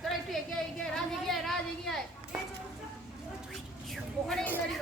তোরা একটু এগিয়ে এগিয়ে রাজ এগিয়ে আয়, রাজ এগিয়ে আয়। ওখানেই দাঁড়িয়ে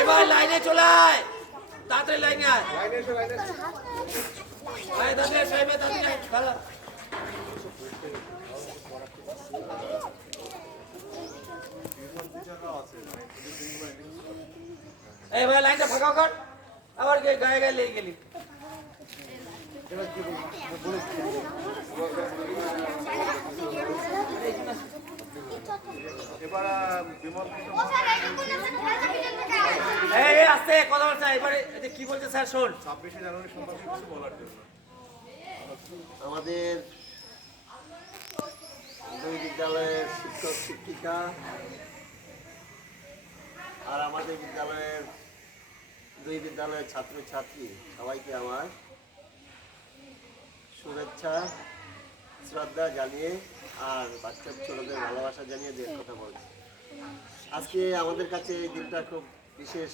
এবার লাইনে চলে আয়। তাড়াতাড়ি লাইনে আয়। লাইনে এসো লাইনে এসো। ভালো এই ভাই, লাইনটা ফাঁকা কর। আবার গায়ে গায়ে লেগে গেলি। আস্তে কথা বলছে এবারে এই যে কি বলছে স্যার শোন। ছাব্বিশে জানুয়ারি সম্পর্কে কিছু বলার জন্য। আমাদের দুই বিদ্যালয়ের শিক্ষক শিক্ষিকা আর আমাদের বিদ্যালয়ের দুই বিদ্যালয়ের ছাত্র ছাত্রী সবাইকে আমার শুভেচ্ছা, শ্রদ্ধা জানিয়ে আর বাচ্চা ছোটদের ভালোবাসা জানিয়ে যে কথা বলছি। আজকে আমাদের কাছে এই দিনটা খুব বিশেষ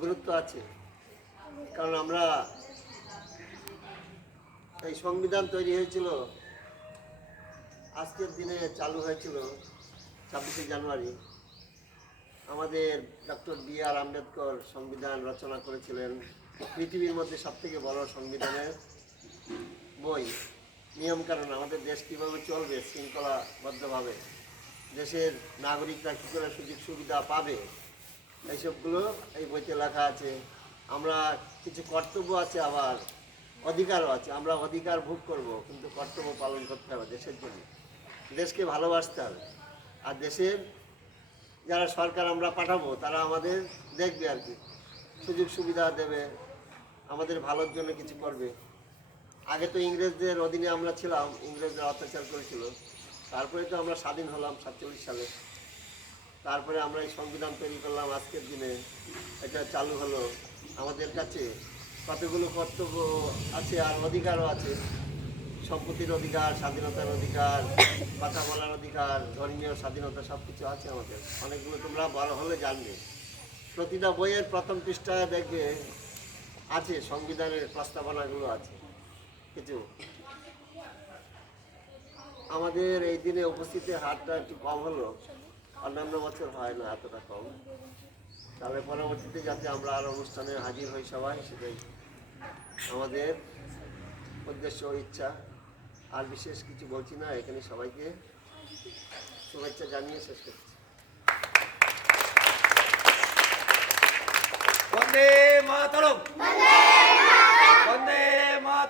গুরুত্ব আছে, কারণ আমরা এই সংবিধান তৈরি হয়েছিল, আজকের দিনে চালু হয়েছিল ছাব্বিশে জানুয়ারি। আমাদের ডক্টর বি আর আম্বেদকর সংবিধান রচনা করেছিলেন, পৃথিবীর মধ্যে সবথেকে বড় সংবিধানের। বই নিয়মকানুন আমাদের দেশ কীভাবে চলবে, শৃঙ্খলাবদ্ধভাবে, দেশের নাগরিকরা কী করে সুযোগ সুবিধা পাবে, এইসবগুলো এই বইতে লেখা আছে। আমরা কিছু কর্তব্য আছে আবার, অধিকারও আছে, আমরা অধিকার ভোগ করব, কিন্তু কর্তব্য পালন করতে হবে দেশের জন্য। দেশকে ভালোবাসতে হবে। আর দেশের যারা সরকার আমরা পাঠাবো, তারা আমাদের দেখবে আর কি। সুযোগ সুবিধা দেবে, আমাদের ভালোর জন্য কিছু করবে। আগে তো ইংরেজদের অধীনে আমরা ছিলাম, ইংরেজরা অত্যাচার করেছিল। তারপরে তো আমরা স্বাধীন হলাম সাতচল্লিশ সালে। তারপরে আমরা এই সংবিধান তৈরি করলাম আজকের দিনে। এটা চালু হলো আমাদের কাছে। কতগুলো কর্তব্য আছে আর অধিকারও আছে। সম্পত্তির অধিকার, স্বাধীনতার অধিকার, কথা বলার অধিকার, ধর্মীয় স্বাধীনতা সব কিছু আছে আমাদের। অনেকগুলো তোমরা বড় হলে জানবে। প্রতিটা বইয়ের প্রথম পৃষ্ঠায় দেখবে আছে, সংবিধানের প্রস্তাবনাগুলো আছে। কিছু। আমাদের এই দিনে উপস্থিতির হারটা একটু কম হলো। অন্যান্য বছর হয় না এতটা কম। তাহলে পরবর্তীতে যাতে আমরা আর অনুষ্ঠানে হাজির হই সবাই, সেটাই আমাদের উদ্দেশ্য ইচ্ছা। আর বিশেষ কিছু বলছি না, এখানে সবাইকে শুভেচ্ছা জানিয়ে শেষ করছি। বন্দে মাতরম! বন্দে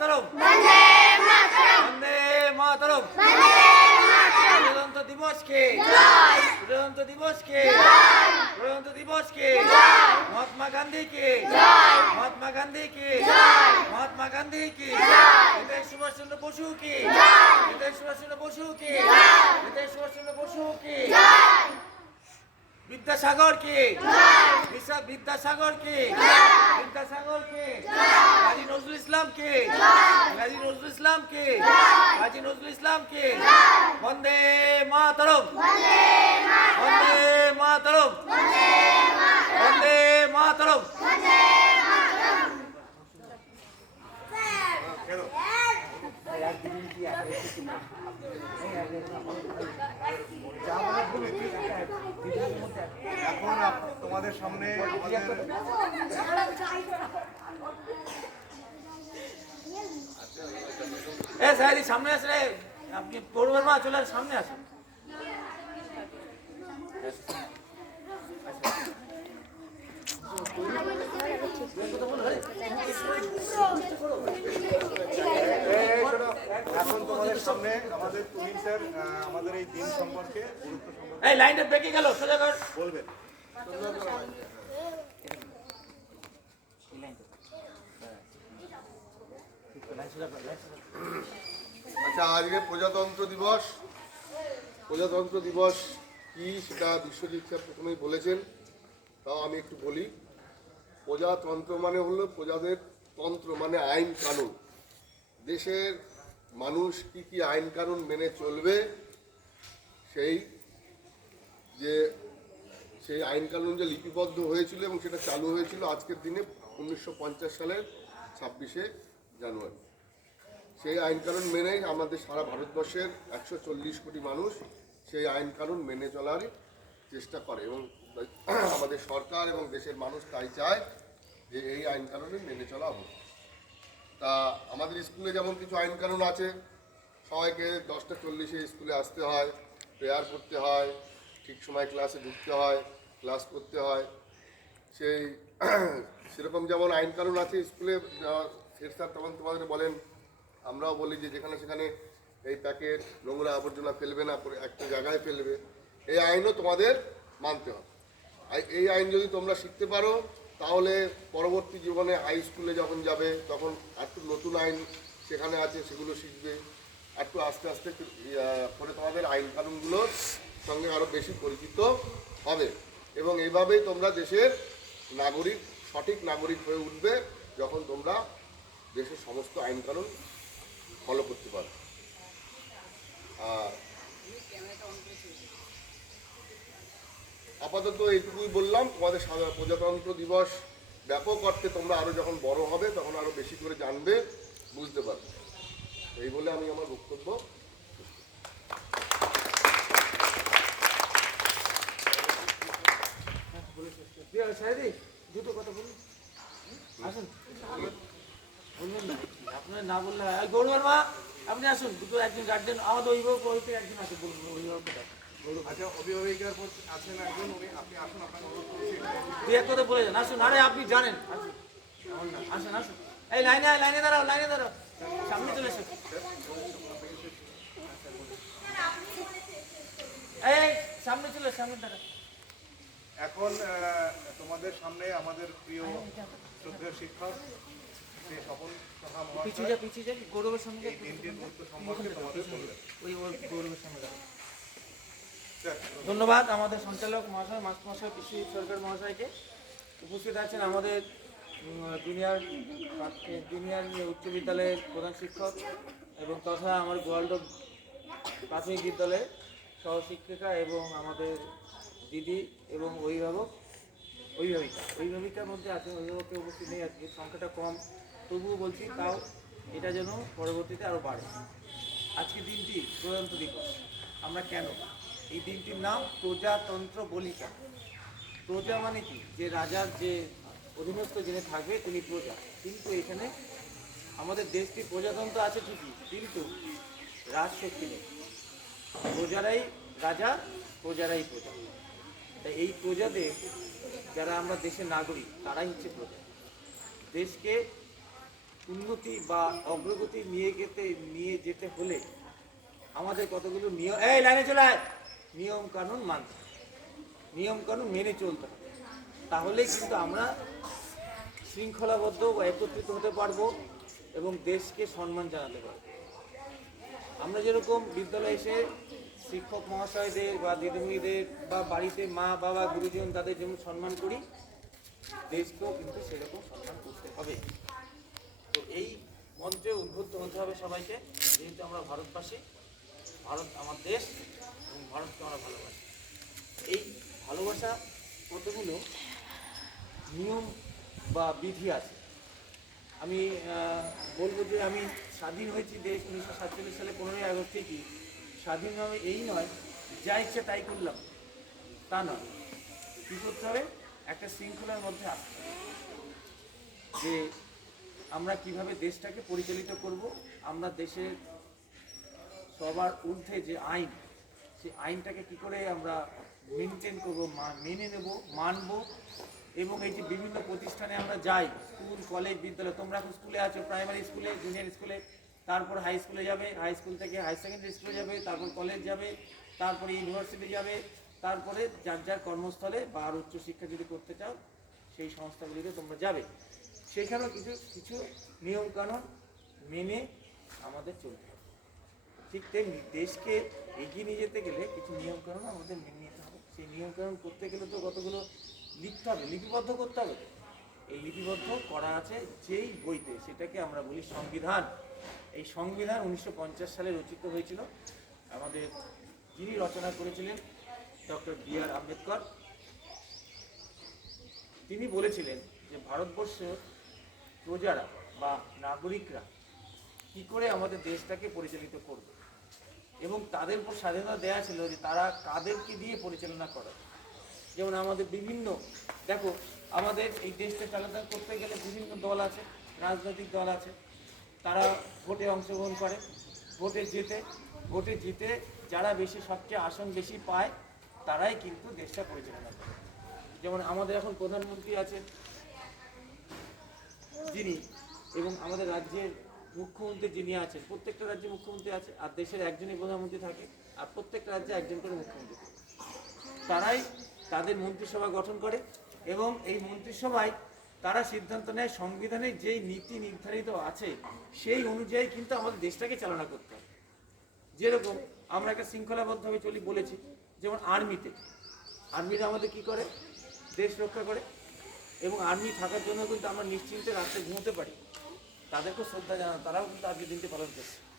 মাতরম। বন্দে মাতরম। বন্দে মাতরম। বন্দে মাতরম। প্রজাতন্ত্র দিবসকে। প্রজাতন্ত্র দিবসকে। প্রজাতন্ত্র দিবসকে। মহাত্মা গান্ধী গান্ধীকে মহাত্মা গান্ধী কে গান্ধীকে মহাত্মা গান্ধীকে। নেতাজি সুভাষচন্দ্র বসুকে। নেতাজি সুভাষচন্দ্র বসুকে। নেতাজি সুভাষচন্দ্র বসুকে। বিদ্যাসাগরকে কে? বিদ্যাসাগর কে? কাজী নজরুল ইসলাম কে? কাজী নজরুল ইসলাম কে? কাজী নজরুল ইসলাম কে? বন্দে মাতরম। বন্দে মাতরম। বন্দে মাতরম। এখন সামনে আমাদের এ সাহেদি সামনে আসলে আপনি পড়বেন মা চলে সামনে আসুন। এই এখন তোমাদের সামনে আমাদের তুহিন স্যার আমাদের এই দিন সম্পর্কে গুরুত্ব সম্পর্কে এই লাইনটা বেঁকে গেল সোজা বলবেন। আচ্ছা আজকে প্রজাতন্ত্র দিবস। প্রজাতন্ত্র দিবস কি সেটা বিশ্বজিৎ স্যার প্রথমেই বলেছেন, তাও আমি একটু বলি। প্রজাতন্ত্র মানে হলো প্রজাদের তন্ত্র মানে আইন কানুন। দেশের মানুষ কি কি আইন কানুন মেনে চলবে, সেই যে সেই আইন কানুন যে লিপিবদ্ধ হয়েছিল এবং সেটা চালু হয়েছিল আজকের দিনে উনিশশো পঞ্চাশ সালের ছাব্বিশে জানুয়ারি। সেই আইন কানুন মেনেই আমাদের সারা ভারতবর্ষের একশো চল্লিশ কোটি মানুষ সেই আইন কানুন মেনে চলারই চেষ্টা করে এবং আমাদের সরকার এবং দেশের মানুষ তাই চায় যে এই আইন কানুনে মেনে চলা হোক। তা আমাদের স্কুলে যেমন কিছু আইন কানুন আছে, সবাইকে দশটা চল্লিশে স্কুলে আসতে হয়, প্রেয়ার করতে হয় ঠিক সময় ক্লাসে ঢুকতে হয় ক্লাস করতে হয়। সেই সেরকম যেমন আইন কানুন আছে স্কুলে শের স্যার তখন তোমাদের বলেন, আমরাও বলি যে যেখানে সেখানে এই প্যাকেট নোংরা আবর্জনা ফেলবে না একটা জায়গায় ফেলবে। এই আইনও তোমাদের মানতে হবে। এই আইন যদি তোমরা শিখতে পারো, তাহলে পরবর্তী জীবনে হাই স্কুলে যখন যাবে, তখন একটু নতুন আইন সেখানে আছে, সেগুলো শিখবে। একটু আস্তে আস্তে করে তোমাদের আইন কানুনগুলোর সঙ্গে আরও বেশি পরিচিত হবে। এবং এইভাবেই তোমরা দেশের নাগরিক, সঠিক নাগরিক হয়ে উঠবে যখন তোমরা দেশের সমস্ত আইন কানুন ফলো করতে পারো আর আপাতত এইটুকুই বললাম, তোমাদের সাধা- প্রজাতন্ত্র দিবস ব্যাপক অর্থে তোমরা আরও যখন বড় হবে তখন আরও বেশি করে জানবে, বুঝতে পারবে। এই বলে আমি আমার বক্তব্য সাহেদি দুটো কথা বলুন। আসুন। বলবেন না। আপনার না বললে গৌরবের মা আপনি আসুন। দুটো একজন গার্জেন আমাদের অভিভাবক বলতে একজন আছে বলুন অভিভাবককে আচ্ছা অভিভাবিকার আছেন একজন উনি আপনি আসুন আপনাকে অনুরোধ করছি। এক কথা বলে যান। আসুন আরে আপনি জানেন। আসুন আসুন। আসুন এই লাইনে লাইনে দাঁড়াও লাইনে দাঁড়াও। সামনে চলে এসো। এই, সামনে চলে সামনে দাঁড়াও। এখন আহ, তোমাদের সামনে আমাদের প্রিয় শ্রদ্ধেয় শিক্ষক শ্রী স্বপন সাহা মহাশয় যা পিছিয়ে যা গৌরবের সামনে যা। এই দিনটির গুরুত্ব সম্পর্কে তোমাদের বলবেন। ওই ওই গৌরবের সামনে ধন্যবাদ। আমাদের সঞ্চালক মহাশয় মাস্টার মহাশয় কৃষি সরকার মহাশয়কে। উপস্থিত আছেন আমাদের জুনিয়র জুনিয়র উচ্চ বিদ্যালয়ের প্রধান শিক্ষক এবং তথা আমার গোয়ালড প্রাথমিক বিদ্যালয়ের সহশিক্ষিকা এবং আমাদের দিদি এবং অভিভাবক। অভিভাবিকা অভিভাবিকার মধ্যে আছে অভিভাবকের উপস্থিত নেই, আজকে সংখ্যাটা কম। তবুও বলছি, তাও এটা যেন পরবর্তীতে আরও বাড়ে। আজকে দিনটি প্রজাতন্ত্র দিবস। আমরা কেন? এই দিনটির নাম প্রজাতন্ত্র বলি কেন প্রজা মানে কি? যে রাজার যে অধীনস্থ যিনি থাকবে, তিনি প্রজা। কিন্তু এখানে আমাদের দেশটি প্রজাতন্ত্র আছে ঠিকই, কিন্তু রাজশক্তি নেই। প্রজারাই রাজা, প্রজারাই প্রজা। তাই এই প্রজাদের যারা আমরা দেশের নাগরিক, তারাই হচ্ছে প্রজা। দেশকে উন্নতি বা অগ্রগতি নিয়ে যেতে নিয়ে যেতে হলে আমাদের কতগুলো নিয়ম, এই লাইনে চলে নিয়ম কানুন মানতে। নিয়ম কানুন মেনে চলতে হবে। তাহলেই কিন্তু আমরা শৃঙ্খলাবদ্ধ বা একত্রিত হতে পারব এবং দেশকে সম্মান জানাতে পারব। আমরা যেরকম বিদ্যালয়ে এসে শিক্ষক মহাশয়দের বা দিদিমণিদের বা বাড়িতে মা, বাবা, গুরুজন তাদের যেমন সম্মান করি, দেশকেও কিন্তু সেরকম সম্মান করতে হবে। তো এই মন্ত্রে উদ্বুদ্ধ হতে হবে সবাইকে, যেহেতু আমরা ভারতবাসী, ভারত আমার দেশ এবং ভারতকে আমরা ভালোবাসি। এই ভালোবাসা কতগুলো নিয়ম বা বিধি আছে? আমি বলব যে আমি স্বাধীন হয়েছি দেশ উনিশশো সাতচল্লিশ সালে পনেরোই আগস্ট থেকে স্বাধীন হবে এই নয়, যা ইচ্ছে তাই করলাম। তা নয়। কী করতে হবে? একটা শৃঙ্খলার মধ্যে যে আমরা কীভাবে দেশটাকে পরিচালিত করব, আমরা দেশের সবার ঊর্ধ্বে যে আইন, সেই আইনটাকে কি করে আমরা মেনটেন করব মেনে নেব, মানব এবং এই যে বিভিন্ন প্রতিষ্ঠানে আমরা যাই, স্কুল, কলেজ, বিদ্যালয়, তোমরা এখন স্কুলে আছো প্রাইমারি স্কুলে জুনিয়র স্কুলে তারপর হাই স্কুলে যাবে হাই স্কুল থেকে হাই সেকেন্ডারি স্কুলে যাবে, তারপর কলেজ যাবে, তারপরে ইউনিভার্সিটি যাবে, তারপরে যার যার কর্মস্থলে বা আর উচ্চশিক্ষা যদি করতে চাও, সেই সংস্থাগুলিতে তোমরা যাবে। সেখানেও কিছু কিছু নিয়মকানুন মেনে আমাদের চলতে হবে। ঠিক তেমনি দেশকে এগিয়ে নিয়ে যেতে গেলে কিছু নিয়মকানুন আমাদের মেনে নিতে হবে। সেই নিয়মকানুন করতে গেলে তো কতগুলো লিখতে হবে, লিপিবদ্ধ করতে হবে? এই লিপিবদ্ধ করা আছে যেই বইতে, সেটাকে আমরা বলি সংবিধান। এই সংবিধান উনিশশো পঞ্চাশ সালে রচিত হয়েছিল। আমাদের যিনি রচনা করেছিলেন ডক্টর বি আর আম্বেদকর, তিনি বলেছিলেন যে ভারতবর্ষের প্রজারা বা নাগরিকরা কি করে আমাদের দেশটাকে পরিচালিত করবে? এবং তাদের উপর স্বাধীনতা দেওয়া ছিল যে তারা কাদেরকে দিয়ে পরিচালনা করে? যেমন আমাদের বিভিন্ন, দেখো, আমাদের এই দেশটা চালাতে করতে গেলে বিভিন্ন দল আছে, রাজনৈতিক দল আছে। তারা ভোটে অংশগ্রহণ করে, ভোটে জিতে ভোটে জিতে যারা বেশি, সবচেয়ে আসন বেশি পায়, তারাই কিন্তু দেশটা পরিচালনা করে যেমন আমাদের এখন প্রধানমন্ত্রী আছেন, যিনি এবং আমাদের রাজ্যের মুখ্যমন্ত্রী যিনি আছেন, প্রত্যেকটা রাজ্যে মুখ্যমন্ত্রী আছে, আর দেশের একজনই প্রধানমন্ত্রী থাকে, আর প্রত্যেকটা রাজ্যে একজন করে মুখ্যমন্ত্রী থাকে। তারাই তাদের মন্ত্রিসভা গঠন করে এবং এই মন্ত্রিসভায় তারা সিদ্ধান্ত নেয়, সংবিধানে যেই নীতি নির্ধারিত আছে, সেই অনুযায়ী কিন্তু আমাদের দেশটাকে চালনা করতে হবে। যেরকম আমরা একটা শৃঙ্খলাবদ্ধভাবে চলি বলেছি, যেমন আর্মিতে। আর্মিরা আমাদের কি করে? দেশ রক্ষা করে। এবং আর্মি থাকার জন্য কিন্তু আমরা নিশ্চিন্তে রাত্রে ঘুমোতে পারি। তাদেরকেও শ্রদ্ধা জানানো, তারাও কিন্তু আজকের দিনটি পালন করছে।